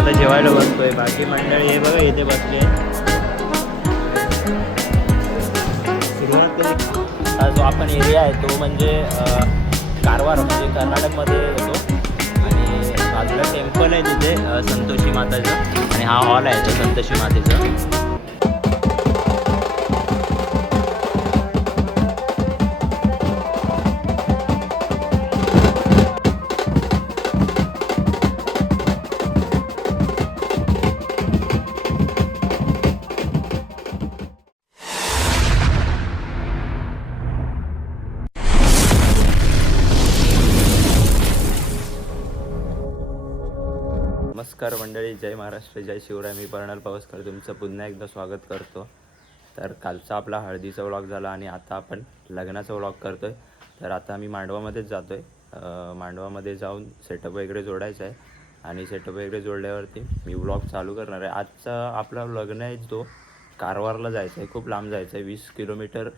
आता जेवायला बसतोय. बाकी मंडळी हे बघा इथे बसले. सुरुवात जो आपण एरिया आहे तो म्हणजे कारवार म्हणजे कर्नाटकमध्ये येतो. आणि बाजूला टेम्पल आहे तिथे संतोषी माताचं. आणि हा हॉल आहे तो संतोषी मातेचा. नमस्कार मंडळी, जय महाराष्ट्र, जय शिवराय. मी पर्णल पावसकर तुमचं पुन्हा एकदा स्वागत करतो. तर कालचा आपला हळदीचा व्लॉग झाला आणि आता आपण लग्नाचा व्लॉग करतो आहे. तर आता मी मांडवामध्येच जातो आहे. मांडवामध्ये जाऊन सेटअप वगैरे जोडायचं आहे आणि सेटअप वगैरे जोडल्यावरती मी व्लॉग चालू करणार आहे. आजचा आपला लग्न आहे तो कारवारला जायचं आहे. खूप लांब जायचं आहे, 20 किलोमीटर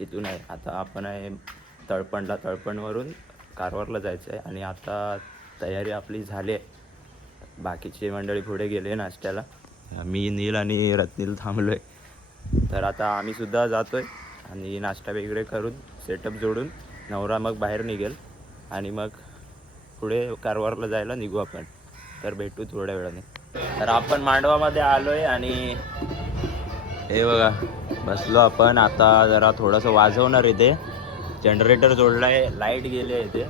इथून आहे. आता आपण आहे तळपणला, तळपणवरून कारवारला जायचं आहे. आणि आता तयारी आपली झाली आहे. बाकीची मंडळी पुढे गेले नाश्त्याला. मी नील आणि रत्नील थांबलो आहे. तर आता आम्हीसुद्धा जातो आहे आणि नाश्ता वगैरे करून सेटअप जोडून नवरा मग बाहेर निघेल आणि मग पुढे कारवारला जायला निघू आपण. तर भेटू थोड्या वेळाने. तर आपण मांडवामध्ये आलो आहे आणि हे बघा बसलो आपण. आता जरा थोडंसं वाजवणार इथे. जनरेटर जोडला आहे, लाईट गेली आहे इथे.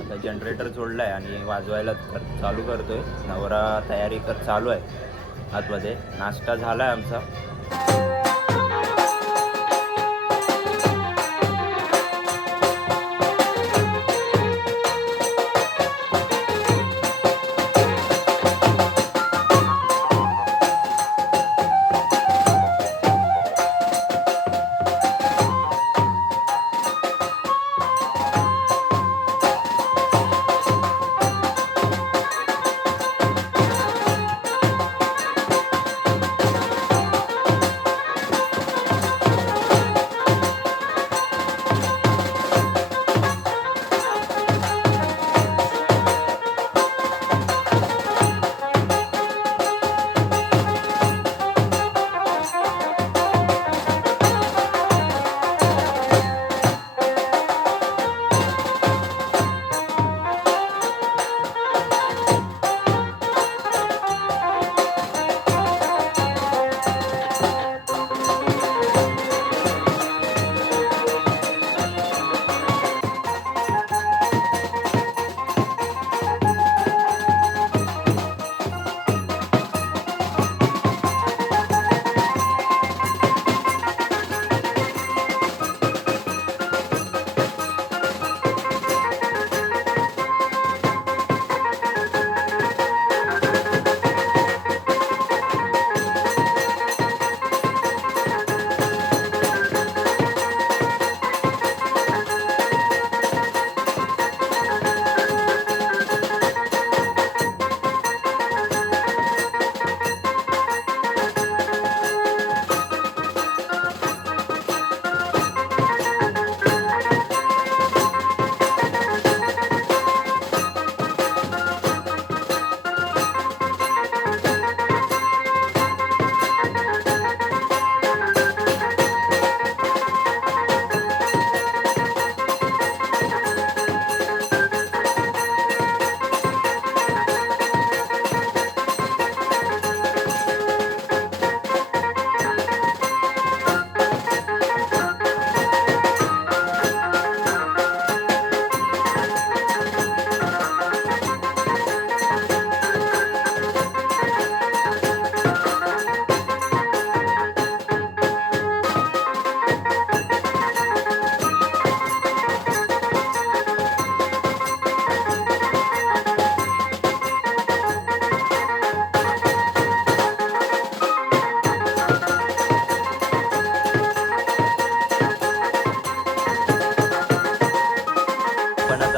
आता जनरेटर जोडला आहे आणि वाजवायला चालू करतो आहे. नवरा तयारी चालू आहे आतमध्ये. नाश्ता झाला आहे आमचा.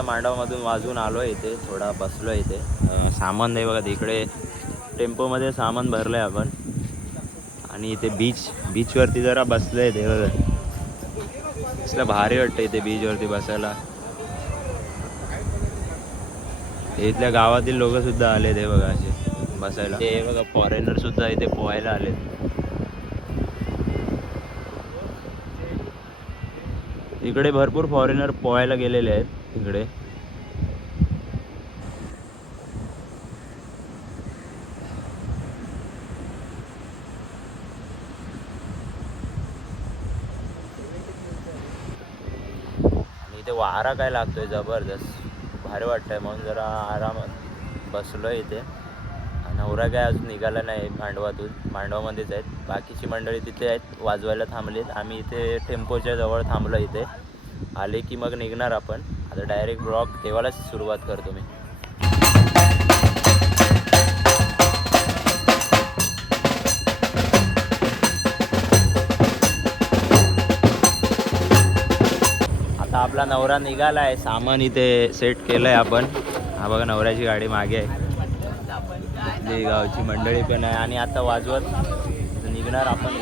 मांडवामधून वाजून आलो आहे इथे. थोडा बसलो आहे इथे. सामान नाही बघा तिकडे टेम्पोमध्ये सामान भरलं आहे आपण. आणि इथे बीचवरती जरा बसलं आहे ते बघा. इसला भारी वाटतं इथे बीचवरती बसायला. इथल्या गावातील लोक सुद्धा आले ते बघा असे. बसायला. ते बघा फॉरेनर सुद्धा इथे पोहायला आलेत. इकडे भरपूर फॉरेनर पोहायला गेलेले आहेत इकडे. आणि इथे वारा काय लागतोय जबरदस्त, भारी वाटतंय. म्हणून जरा आरामात बसलोय इथे. नवरा काय अजून निघाला नाही मांडवामध्येच आहेत. बाकीची मंडळी तिथे आहेत, वाजवायला थांबलेत. आम्ही इथे टेम्पोच्या जवळ थांबलो. इथे आले की मग निघणार आपण. आता डायरेक्ट ब्लॉग तेव्हालाच सुरुवात करतो मी. आता आपला नवरा निघाला आहे. सामान इथे सेट केलं आहे आपण. हा बघा नवऱ्याची गाडी मागे आहे. गावची मंडळी पण आहे आणि आता वाजवत निघणार आपण.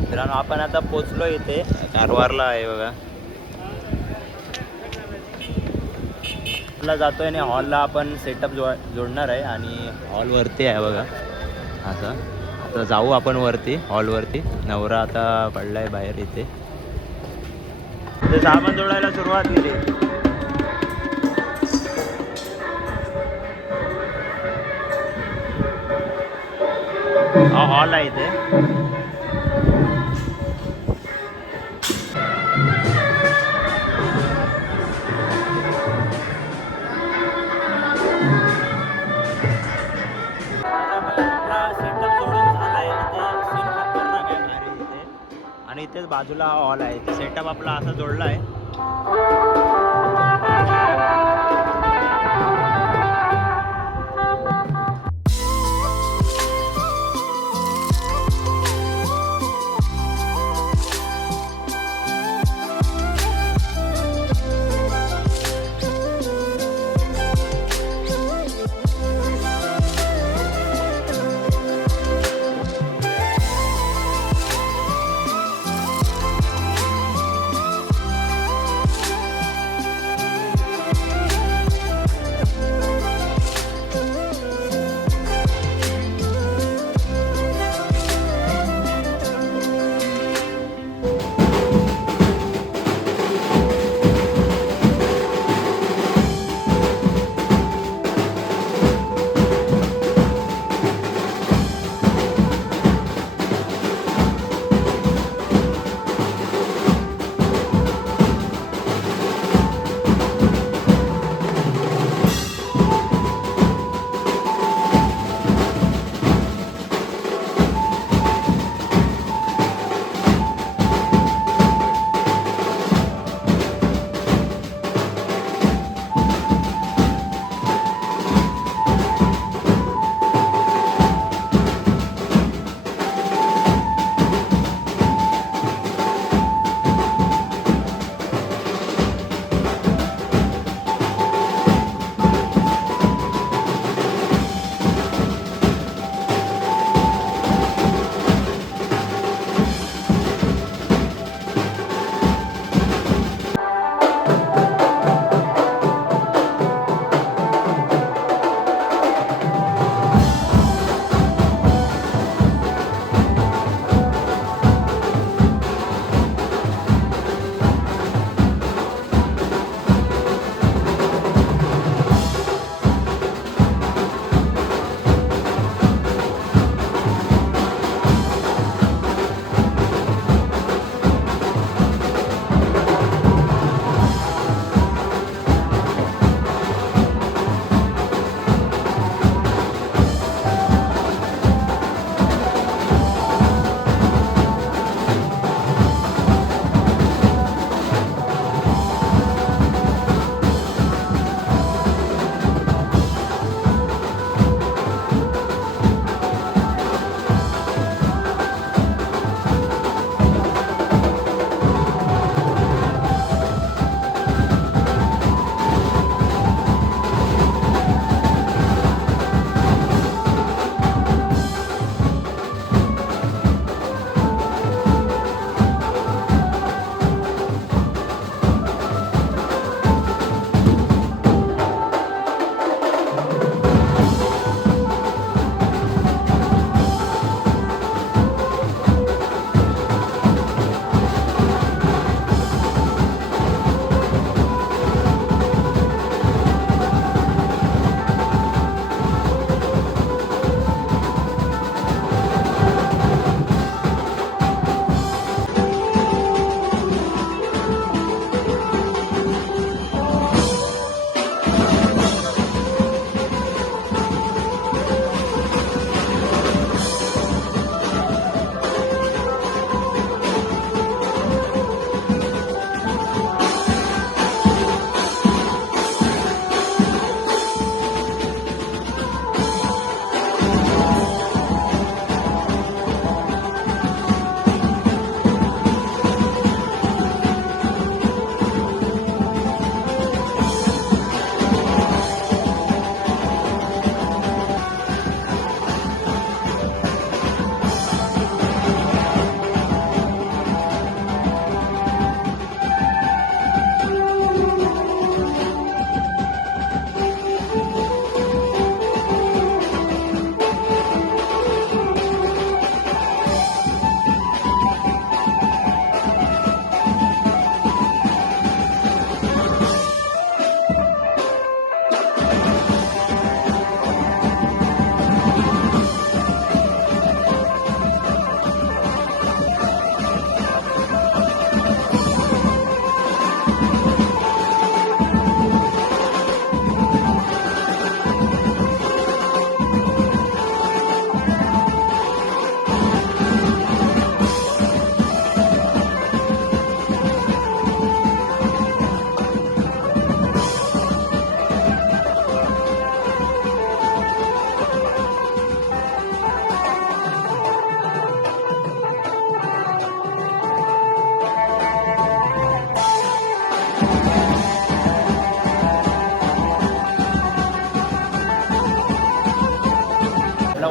मित्रांनो आपण आता पोचलो इथे कारवारला आहे बघा. जातोय आणि हॉलला आपण सेटअप जोडणार आहे आणि हॉल वरती आहे बघा असं. आता जाऊ आपण वरती हॉलवरती. नवरा आता पडलाय बाहेर इथे. सामान जोडायला सुरुवात केली. हा हॉल आहे इथे. आणि इथेच बाजूला हॉल आहे. इथे सेटअप आपला असा जोडला आहे.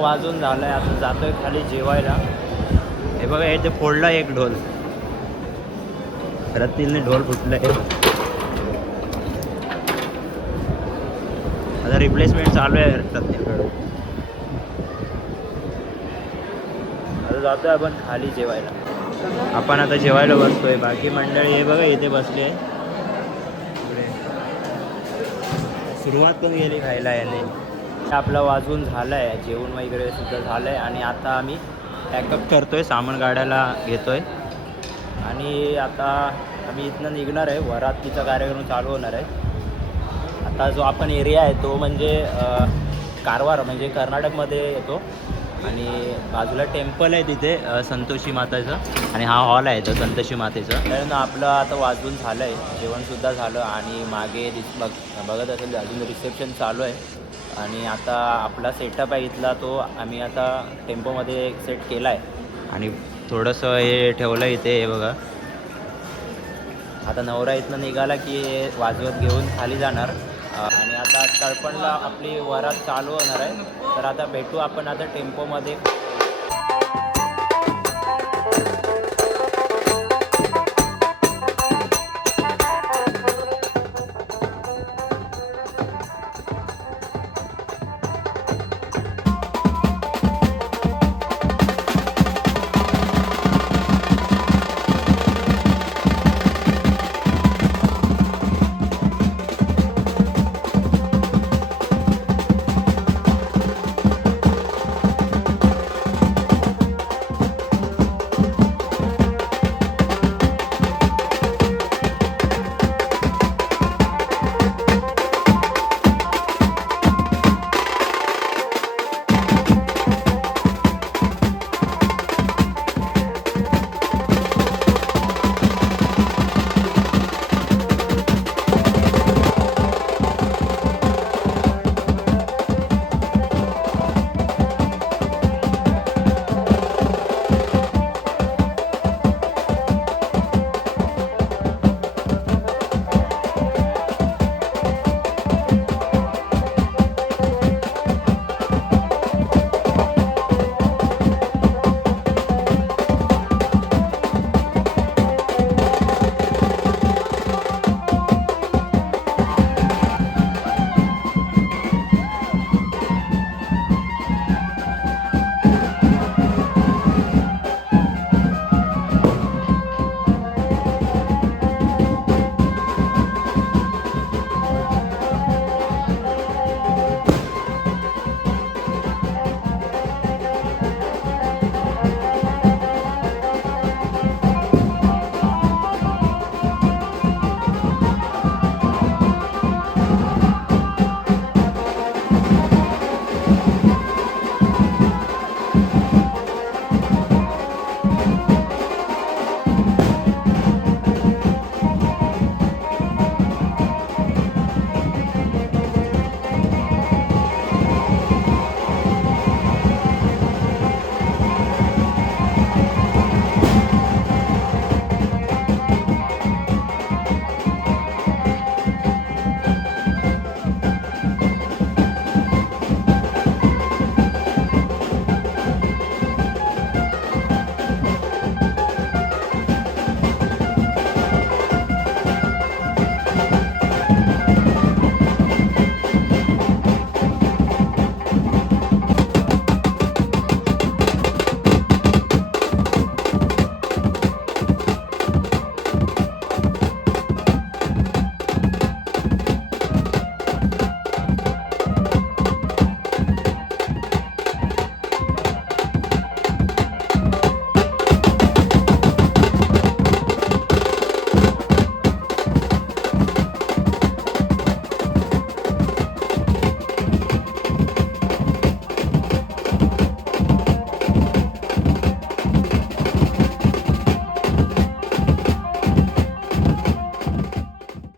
वाजून झालं आहे, आता जातोय खाली जेवायला. हे बघा हे ते फोडलं एक ढोल, रत्नीलने ढोल फुटलं आहे. आता रिप्लेसमेंट चालू आहे रत्नीलकडून. आता जातोय आपण खाली जेवायला. आपण आता जेवायला बसतोय. बाकी मंडळी हे बघा इथे बसले. सुरुवात पण गेली खायला याने. आपलं वाजून झालं आहे, जेवण वगैरे सुद्धा झालं आहे आणि आता आम्ही पॅकअप करतोय, सामान गाड्याला घेतोय आणि आता आम्ही इथनं निघणार आहे. वरातीचा कार्यक्रम चालू होणार आहे. आता जो आपण एरिया आहे तो म्हणजे कारवार म्हणजे कर्नाटकमध्ये येतो आणि बाजूला टेम्पल आहे तिथे संतोषी माताचं आणि हा हॉल आहे तो संतोषी मातेचा. त्यानंतर आपलं आता वाजून झालं आहे, जेवणसुद्धा झालं आणि मागे बघत असेल अजून रिसेप्शन चालू आहे आणि आता आपला सेटअप आहे इथला तो आम्ही आता टेम्पोमध्ये सेट केला आहे आणि थोडंसं हे ठेवलं इथे. हे बघा आता नवरा इथनं निघाला की वाजवत घेऊन खाली जाणार आणि आता तळपणला आपली वरात चालू होणार आहे. तर आता भेटू आपण आता टेम्पोमध्ये.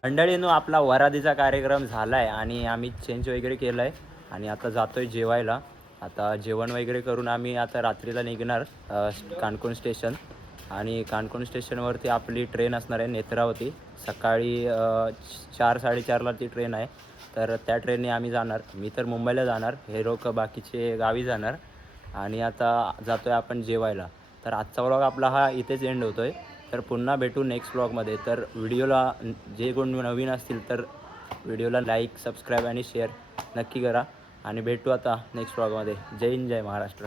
मंडळींनो आपला वरातीचा कार्यक्रम झाला आहे आणि आम्ही चेंज वगैरे केलं आहे आणि आता जातो आहे जेवायला. आता जेवण वगैरे करून आम्ही आता रात्रीला निघणार काणकोण स्टेशन आणि काणकोण स्टेशनवरती आपली ट्रेन असणार आहे नेत्रावती. सकाळी 4-4:30ला ती ट्रेन आहे. तर त्या ट्रेनने आम्ही जाणार. मी तर मुंबईला जाणार, हे लोक बाकीचे गावी जाणार आणि आता जातो आहे आपण जेवायला. तर आजचा व्लॉग आपला हा इथेच एंड होतो आहे. तर पुन्हा भेटू नेक्स्ट व्लॉगमध्ये. तर व्हिडिओला जे कोण नवीन असतील तर व्हिडिओला लाईक, सबस्क्राईब आणि शेअर नक्की करा. आणि भेटू आता नेक्स्ट व्लॉगमध्ये. जय हिंद, जय महाराष्ट्र.